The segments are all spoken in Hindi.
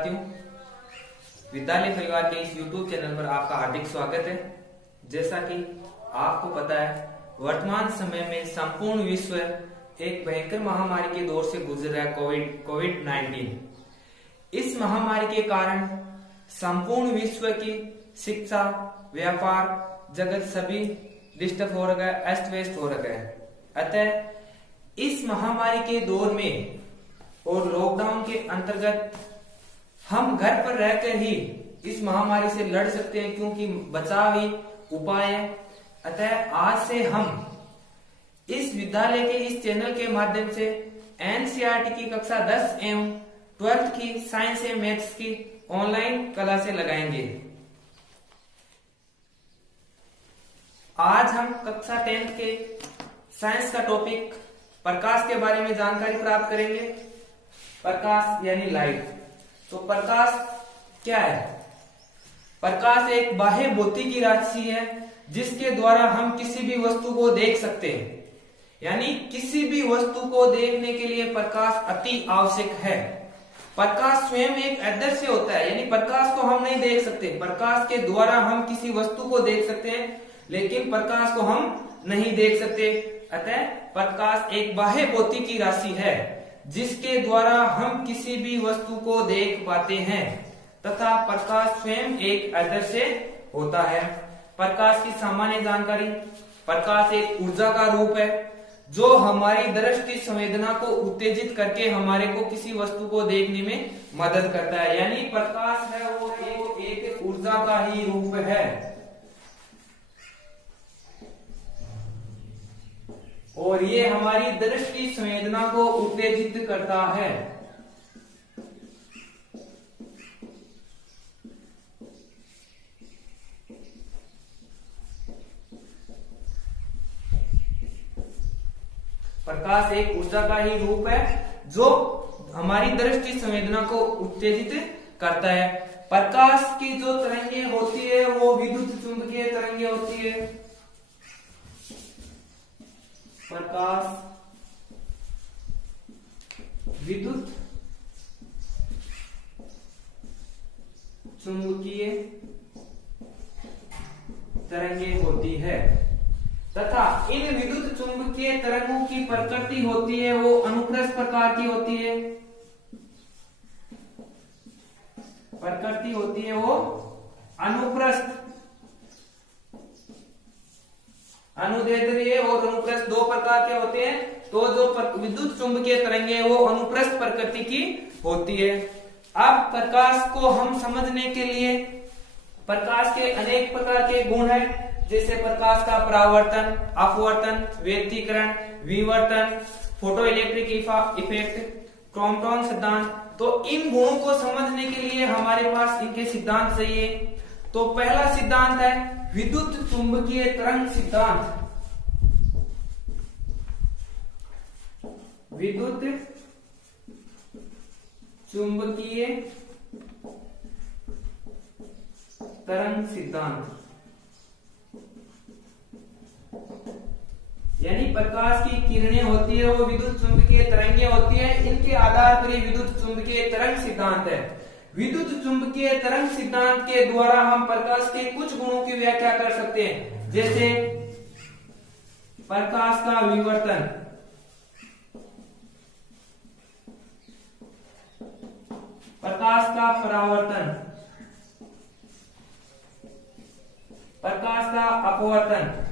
विद्यार्थियों, विद्यालय परिवार के इस YouTube चैनल पर आपका हार्दिक स्वागत है। जैसा कि आपको पता है, वर्तमान समय में संपूर्ण विश्व एक भयंकर महामारी के दौर से गुजर रहा है, कोविड-19। इस महामारी के कारण संपूर्ण विश्व की शिक्षा, व्यापार जगत सभी डिस्टर्ब हो रखा है, अस्त व्यस्त हो रखा है। अतः इस महामारी के दौर में और लॉकडाउन के अंतर्गत हम घर पर रहकर ही इस महामारी से लड़ सकते हैं, क्योंकि बचाव ही उपाय है। अतः आज से हम इस विद्यालय के इस चैनल के माध्यम से एनसीईआरटी की कक्षा 10 एवं 12th की साइंस एवं मैथ्स की ऑनलाइन क्लासें लगाएंगे। आज हम कक्षा 10th के साइंस का टॉपिक प्रकाश के बारे में जानकारी प्राप्त करेंगे। प्रकाश यानी लाइट। तो प्रकाश क्या है? प्रकाश एक बाह्य भौतिकी राशि है जिसके द्वारा हम किसी भी वस्तु को देख सकते हैं। यानी किसी भी वस्तु को देखने के लिए प्रकाश अति आवश्यक है। प्रकाश स्वयं एक अदृश्य होता है, यानी प्रकाश को हम नहीं देख सकते। प्रकाश के द्वारा हम किसी वस्तु को देख सकते हैं, लेकिन प्रकाश को हम नहीं देख सकते। अतः प्रकाश एक बाह्य भौतिकी राशि है जिसके द्वारा हम किसी भी वस्तु को देख पाते हैं, तथा प्रकाश स्वयं एक अदृश्य होता है। प्रकाश की सामान्य जानकारी। प्रकाश एक ऊर्जा का रूप है जो हमारी दृष्टि संवेदना को उत्तेजित करके हमारे को किसी वस्तु को देखने में मदद करता है। यानी प्रकाश है वो एक ऊर्जा का ही रूप है। और ये हमारी दृष्टि संवेदना को उत्तेजित करता है। प्रकाश एक ऊर्जा का ही रूप है जो हमारी दृष्टि संवेदना को उत्तेजित करता है। प्रकाश की जो तरंगे होती है वो विद्युत चुंबकीय तरंगे होती है। प्रकाश विद्युत चुंबकीय तरंगे होती है, तथा इन विद्युत चुंबकीय तरंगों की प्रकृति होती है वो अनुप्रस्थ प्रकार की होती है। प्रकृति होती है वो अनुप्रस्थ। अनुदैर्ध्य और अनुप्रस्थ दो प्रकार के होते हैं। तो जो विद्युत चुंबकीय तरंगे वो अनुप्रस्थ प्रकृति की होती है। अब प्रकाश को हम समझने के लिए प्रकाश के अनेक प्रकार के गुण हैं, जैसे प्रकाश का परावर्तन, अपवर्तन, व्यतिकरण, विवर्तन, फोटो इलेक्ट्रिक इफेक्ट, क्रॉम्पटन सिद्धांत। तो इन गुणों को समझने के लिए हमारे पास इनके सिद्धांत चाहिए। तो पहला सिद्धांत है विद्युत चुंबकीय तरंग सिद्धांत। विद्युत चुंबकीय तरंग सिद्धांत यानी प्रकाश की किरणें होती है वो विद्युत चुंबकीय तरंगे होती है। इनके आधार पर ही विद्युत चुंबकीय तरंग सिद्धांत है। विद्युत चुंबकीय तरंग सिद्धांत के द्वारा हम प्रकाश के कुछ गुणों की व्याख्या कर सकते हैं, जैसे प्रकाश का विवर्तन, प्रकाश का परावर्तन, प्रकाश का अपवर्तन,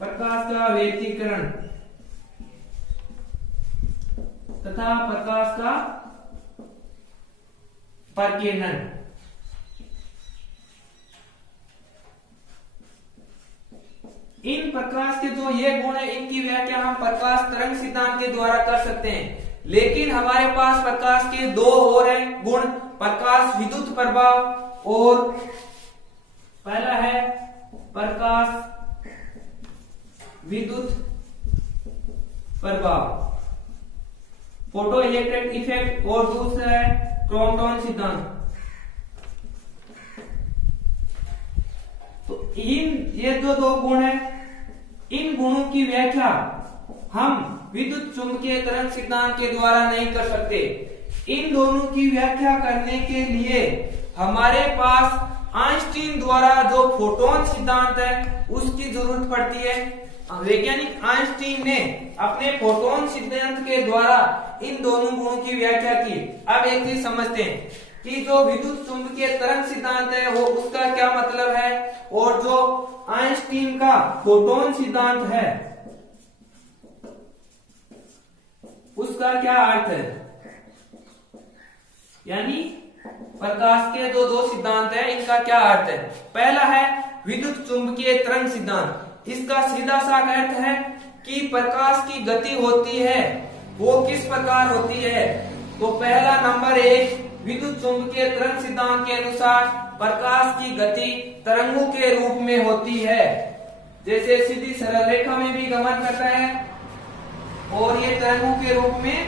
प्रकाश का व्यतिकरण तथा प्रकाश का प्रकीर्णन। इन प्रकाश के जो ये गुण है इनकी व्याख्या हम प्रकाश तरंग सिद्धांत के द्वारा कर सकते हैं। लेकिन हमारे पास प्रकाश के दो और हैं गुण, प्रकाश विद्युत प्रभाव और पहला है प्रकाश विद्युत प्रभाव, फोटो इलेक्ट्रिक इफेक्ट, और दूसरा है क्रॉम्पटन सिद्धांत। तो ये जो दो गुण है, इन गुणों की व्याख्या हम विद्युत चुंबकीय तरंग सिद्धांत के द्वारा नहीं कर सकते। इन दोनों की व्याख्या करने के लिए हमारे पास आइंस्टीन द्वारा जो फोटोन सिद्धांत है उसकी जरूरत पड़ती है। वैज्ञानिक आइंस्टीन ने अपने फोटोन सिद्धांत के द्वारा इन दोनों गुणों की व्याख्या की। अब एक चीज समझते हैं कि जो विद्युत चुंबकीय तरंग सिद्धांत है वो उसका क्या मतलब है और जो आइंस्टीन का फोटोन सिद्धांत है उसका क्या अर्थ है। यानी प्रकाश के जो दो सिद्धांत है इनका क्या अर्थ है। पहला है विद्युत चुंबकीय तरंग सिद्धांत। इसका सीधा सा अर्थ है कि प्रकाश की गति होती है वो किस प्रकार होती है। तो पहला नंबर 1, विद्युत चुंबकीय तरंग सिद्धांत के अनुसार प्रकाश की गति तरंगों के रूप में होती है। जैसे सीधी सरल रेखा में भी गमन करता है और ये तरंगों के रूप में,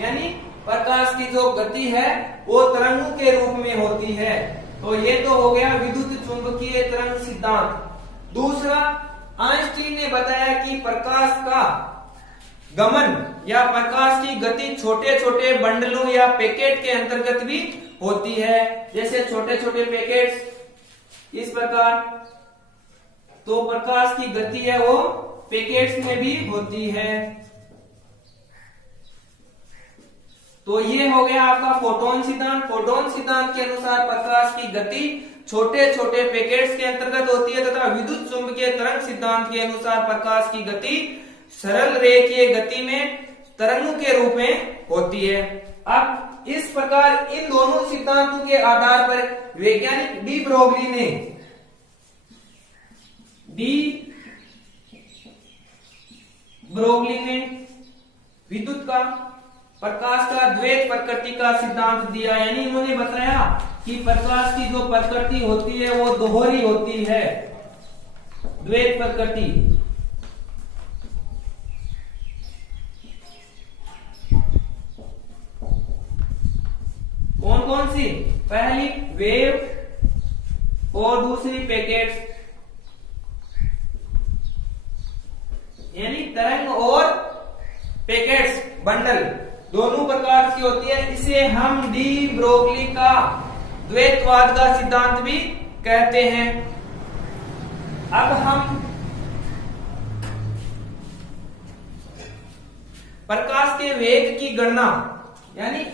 यानी प्रकाश की जो गति है वो तरंगों के रूप में होती है। तो ये तो हो गया विद्युत चुंबकीय तरंग सिद्धांत। दूसरा, आइंस्टीन ने बताया कि प्रकाश का गमन या प्रकाश की गति छोटे छोटे बंडलों या पैकेट के अंतर्गत भी होती है। जैसे छोटे छोटे पैकेट्स इस प्रकार, तो प्रकाश की गति है वो पैकेट्स में भी होती है। तो ये हो गया आपका फोटोन सिद्धांत। फोटोन सिद्धांत के अनुसार प्रकाश की गति छोटे छोटे पैकेट्स के अंतर्गत होती है तथा विद्युत चुंबकीय तरंग सिद्धांत के अनुसार प्रकाश की गति सरल रेखीय गति में तरंगों के रूप में होती है। अब इस प्रकार इन दोनों सिद्धांतों के आधार पर वैज्ञानिक डी ब्रोगली ने विद्युत का प्रकाश का द्वैत प्रकृति का सिद्धांत दिया। यानी इन्होंने बताया कि प्रकाश की जो प्रकृति होती है वो दोहरी होती है, द्वैत प्रकृति। कौन कौन सी? पहली वेव और दूसरी पैकेट्स, यानी तरंग और पैकेट्स बंडल दोनों प्रकार की होती है। इसे हम डी ब्रोगली का द्वैतवाद का सिद्धांत भी कहते हैं। अब हम प्रकाश के वेग की गणना, यानी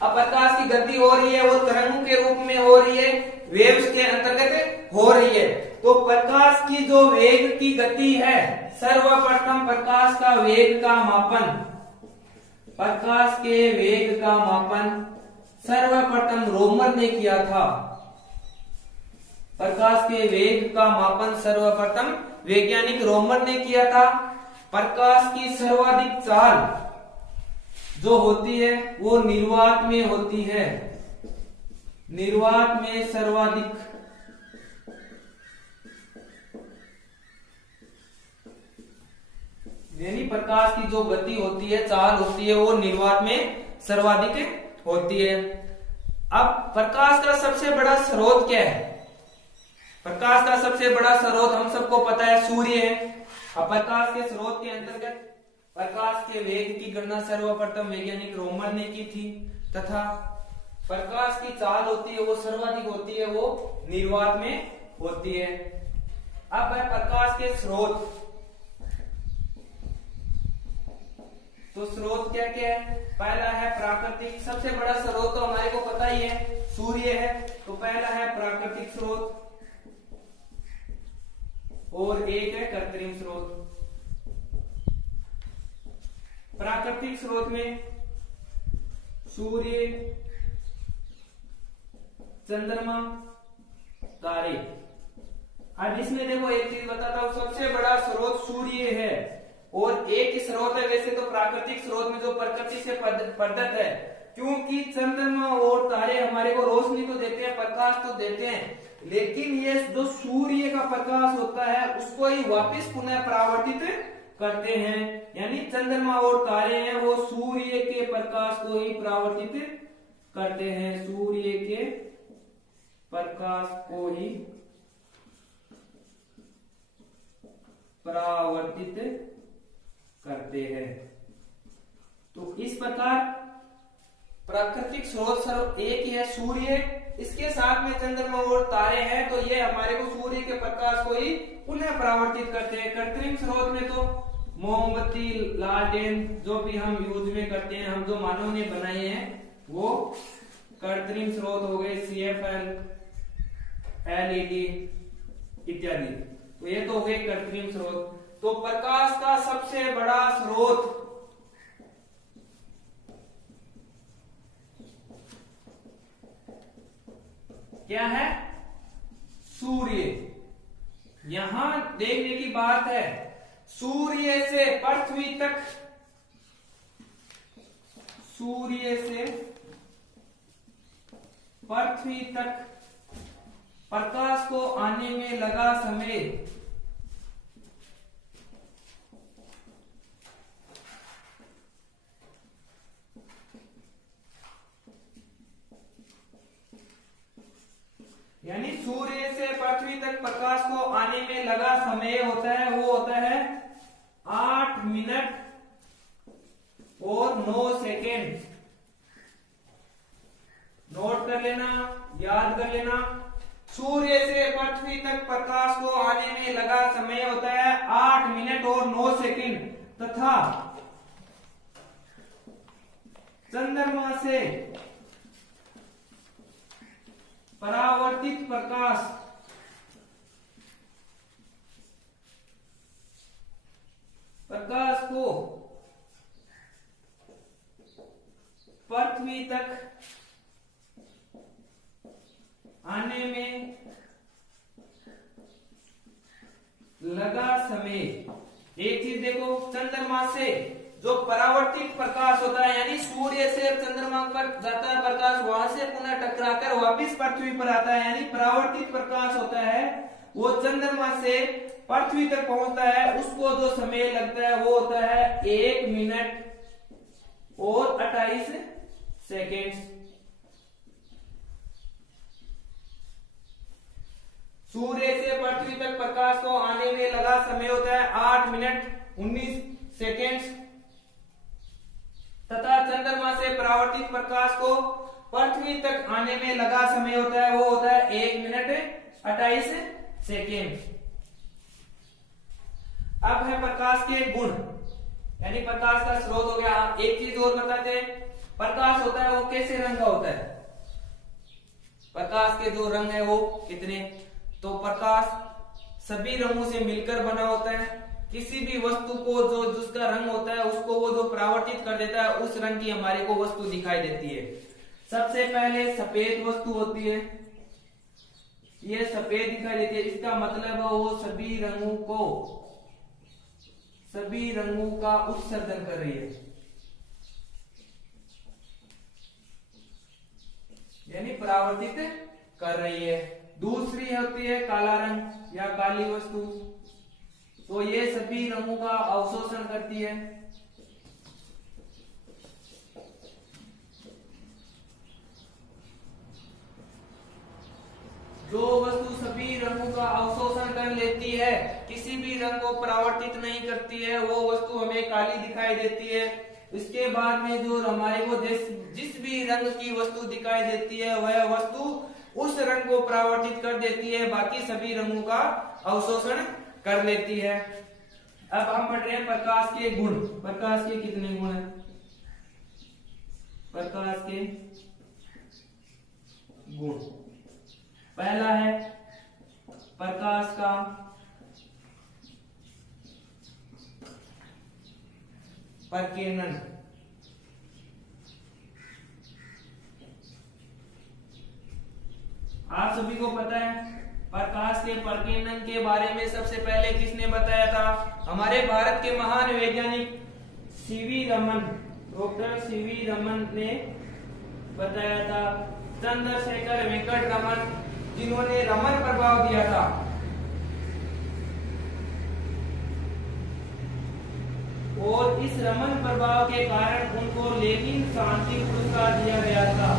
अब प्रकाश की गति हो रही है वो तरंगों के रूप में हो रही है, वेव्स के अंतर्गत हो रही है। तो प्रकाश की जो वेग की गति है, सर्वप्रथम प्रकाश का वेग का मापन, प्रकाश के वेग का मापन सर्वप्रथम रोमर ने किया था। प्रकाश के वेग का मापन सर्वप्रथम वैज्ञानिक रोमर ने किया था। प्रकाश की सर्वाधिक चाल जो होती है वो निर्वात में होती है, निर्वात में सर्वाधिक, यानी प्रकाश की जो गति होती है, चाल होती है, वो निर्वात में सर्वाधिक होती है। अब प्रकाश का सबसे बड़ा स्रोत क्या है? प्रकाश का सबसे बड़ा स्रोत हम सबको पता है सूर्य है। अब प्रकाश के स्रोत के अंतर्गत प्रकाश के वेग की गणना सर्वप्रथम वैज्ञानिक रोमर ने की थी तथा प्रकाश की चाल होती है वो सर्वाधिक होती है, वो निर्वात में होती है। अब है प्रकाश के स्रोत। तो स्रोत क्या क्या है? पहला है प्राकृतिक, सबसे बड़ा स्रोत तो हमारे को पता ही है सूर्य है। तो पहला है प्राकृतिक स्रोत और एक है कृत्रिम स्रोत। प्राकृतिक स्रोत में सूर्य, चंद्रमा, तारे। अब इसमें देखो एक चीज बताता हूं, सबसे बड़ा स्रोत सूर्य है और एक ही स्रोत है वैसे तो प्राकृतिक स्रोत में जो प्रकृति से प्रदत्त है, क्योंकि चंद्रमा और तारे हमारे को रोशनी तो देते हैं, प्रकाश तो देते हैं, लेकिन ये जो सूर्य का प्रकाश होता है उसको ही वापस पुनः परावर्तित करते हैं। यानी चंद्रमा और तारे हैं वो सूर्य के प्रकाश को ही परावर्तित करते हैं, सूर्य के प्रकाश को ही परावर्तित करते हैं। तो इस प्रकार प्राकृतिक स्रोत एक ही है सूर्य, इसके साथ में चंद्रमा और तारे हैं, तो ये हमारे को सूर्य के प्रकाश को ही पुनः परावर्तित करते हैं। कृत्रिम स्रोत में तो मोमबत्ती, लालटेन जो भी हम यूज में करते हैं, हम जो मानव ने बनाए हैं वो कृत्रिम स्रोत हो गए, CFL, LED इत्यादि। तो ये तो हो गए कृत्रिम स्रोत। तो प्रकाश का सबसे बड़ा स्रोत क्या है? सूर्य। यहां देखने की बात है, सूर्य से पृथ्वी तक, सूर्य से पृथ्वी तक प्रकाश को आने में लगा समय यानी सूर्य से पृथ्वी तक प्रकाश को आने में लगा समय होता है, वो होता है 8 मिनट और 9 सेकेंड। नोट कर लेना, याद कर लेना। सूर्य से पृथ्वी तक प्रकाश को आने में लगा समय होता है 8 मिनट और 9 सेकेंड तथा चंद्रमा से परावर्तित प्रकाश को पृथ्वी तक आने में लगा समय। एक चीज देखो, चंद्रमा से जो परावर्तित प्रकाश होता है, यानी सूर्य से चंद्रमा पर जाता है प्रकाश, वहां से पुनः टकराकर वापिस पृथ्वी पर आता है, यानी परावर्तित प्रकाश होता है, वो चंद्रमा से पृथ्वी तक पहुंचता है, उसको जो समय लगता है वो होता है 1 मिनट और 28 सेकेंड। सूर्य से पृथ्वी तक प्रकाश को आने में लगा समय होता है 8 मिनट 19 सेकेंड तथा चंद्रमा से परावर्तित प्रकाश को पृथ्वी तक आने में लगा समय होता है, वो होता है 1 मिनट 28 सेकेंड। अब है प्रकाश के गुण, यानी प्रकाश का स्रोत हो गया। एक चीज और बताते हैं, प्रकाश होता है वो कैसे रंग का होता है, प्रकाश के जो रंग है वो कितने। तो प्रकाश सभी रंगों से मिलकर बना होता है। किसी भी वस्तु को जो जिसका रंग होता है उसको वो जो परावर्तित कर देता है, उस रंग की हमारे को वस्तु दिखाई देती है। सबसे पहले सफेद वस्तु होती है, ये सफेद दिखाई देती है, इसका मतलब है वो सभी रंगों का उत्सर्जन कर रही है, यानी परावर्तित कर रही है। दूसरी होती है काला रंग या काली वस्तु, तो ये सभी रंगों का अवशोषण करती है। जो वस्तु सभी रंगों का अवशोषण कर लेती है, किसी भी रंग को परावर्तित नहीं करती है, वो वस्तु हमें काली दिखाई देती है। इसके बाद में जो हमारे को जिस भी रंग की वस्तु दिखाई देती है वह वस्तु उस रंग को परावर्तित कर देती है, बाकी सभी रंगों का अवशोषण कर लेती है। अब हम पढ़ रहे हैं प्रकाश के गुण। प्रकाश के कितने गुण हैं? प्रकाश के गुण, पहला है प्रकाश का प्रकीर्णन। आप सभी को पता है प्रकाश के प्रकीर्णन के बारे में सबसे पहले किसने बताया था? हमारे भारत के महान वैज्ञानिक CV Raman, doctor CV Raman ने बताया था। चंद्रशेखर वेंकट रमन, जिन्होंने रमन प्रभाव दिया था। और इस रमन प्रभाव के कारण उनको लेनिन शांति पुरस्कार दिया गया था।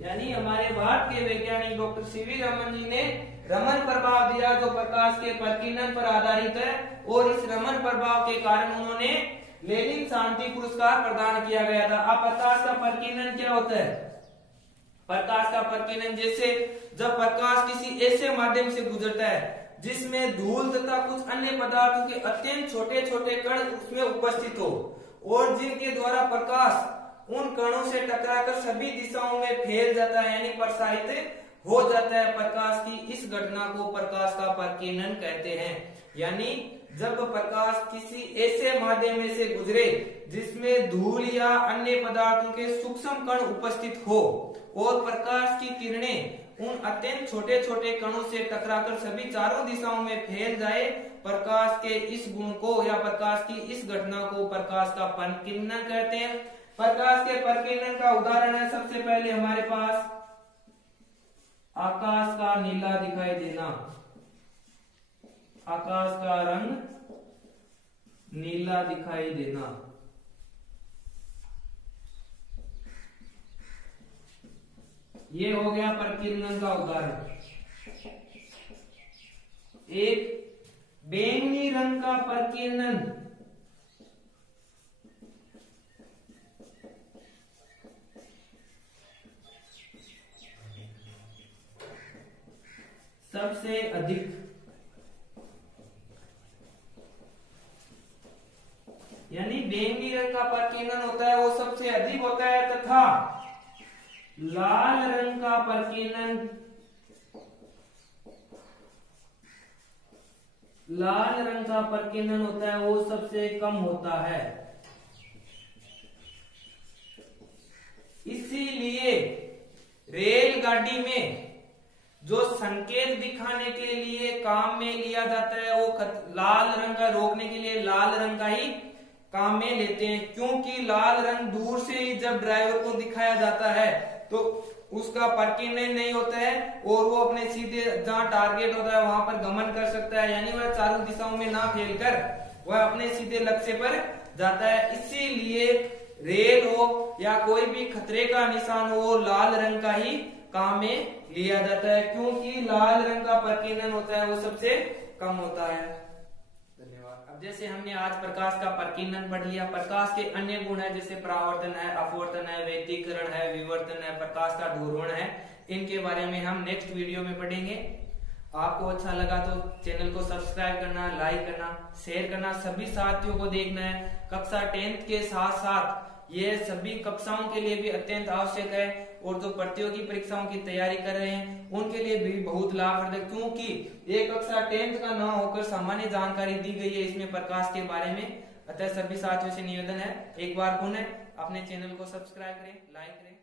यानी हमारे भारत के वैज्ञानिक डॉक्टर सीवी रमन जी ने रमन प्रभाव दिया जो प्रकाश के प्रकीर्णन पर आधारित है, और इस रमन प्रभाव के कारण उन्होंने लेनिन शांति पुरस्कार प्रदान किया गया था। अब प्रकाश का प्रकीर्णन क्या होता है? प्रकाश का प्रकीर्णन जैसे जब प्रकाश किसी ऐसे माध्यम से गुजरता है जिसमें धूल तथा कुछ अन्य पदार्थों के अत्यंत छोटे छोटे कण उसमें उपस्थित हो, और जिनके द्वारा प्रकाश उन कणों से टकराकर सभी दिशाओं में फैल जाता है यानी प्रसारित हो जाता है। प्रकाश की इस घटना को प्रकाश का प्रकीर्णन कहते हैं। यानी जब प्रकाश किसी ऐसे माध्यम में से गुजरे जिसमें धूल या अन्य पदार्थों के सूक्ष्म कण उपस्थित हो और प्रकाश की किरणें उन अत्यंत छोटे छोटे कणों से टकराकर सभी चारों दिशाओं में फैल जाए, प्रकाश के इस गुण को या प्रकाश की इस घटना को प्रकाश का प्रकीर्णन कहते हैं। प्रकाश के प्रकीर्णन का उदाहरण है सबसे पहले हमारे पास आकाश का नीला दिखाई देना। आकाश का रंग नीला दिखाई देना। ये हो गया प्रकीर्णन का उदाहरण। एक बैंगनी रंग का प्रकीर्णन। सबसे अधिक यानी बैंगनी रंग का प्रकीर्णन होता है वो सबसे अधिक होता है, तथा लाल रंग का प्रकीर्णन होता है वो सबसे कम होता है। इसीलिए रेलगाड़ी में जो संकेत दिखाने के लिए काम में लिया जाता है वो लाल रंग का रोकने के लिए लाल रंग का ही काम में लेते हैं, क्योंकि लाल रंग दूर से ही जब ड्राइवर को दिखाया जाता है तो उसका प्रकीर्णन नहीं होता है और वो अपने सीधे जहां टारगेट होता है वहां पर गमन कर सकता है, यानी वह चारों दिशाओं में ना फैलकर वह अपने सीधे लक्ष्य पर जाता है। इसीलिए रेल हो या कोई भी खतरे का निशान हो लाल रंग का ही काम में लिया जाता है, क्योंकि लाल रंग का प्रकीर्णन होता है वो सबसे कम होता है। धन्यवाद। अब जैसे हमने आज प्रकाश का प्रकीर्णन पढ़ लिया, प्रकाश के अन्य गुण है जैसे परावर्तन है, अपवर्तन है, व्यतिकरण है, विवर्तन है, प्रकाश का ध्रुवण है, इनके बारे में हम नेक्स्ट वीडियो में पढ़ेंगे। आपको अच्छा लगा तो चैनल को सब्सक्राइब करना, लाइक करना, शेयर करना, सभी साथियों को देखना है। कक्षा 10th के साथ साथ ये सभी कक्षाओं के लिए भी अत्यंत आवश्यक है, और जो प्रतियोगी परीक्षाओं की तैयारी कर रहे हैं उनके लिए भी बहुत लाभप्रद, क्योंकि ये कक्षा 10th का ना होकर सामान्य जानकारी दी गई है इसमें प्रकाश के बारे में। अतः सभी साथियों से निवेदन है एक बार पुनः अपने चैनल को सब्सक्राइब करें, लाइक करें।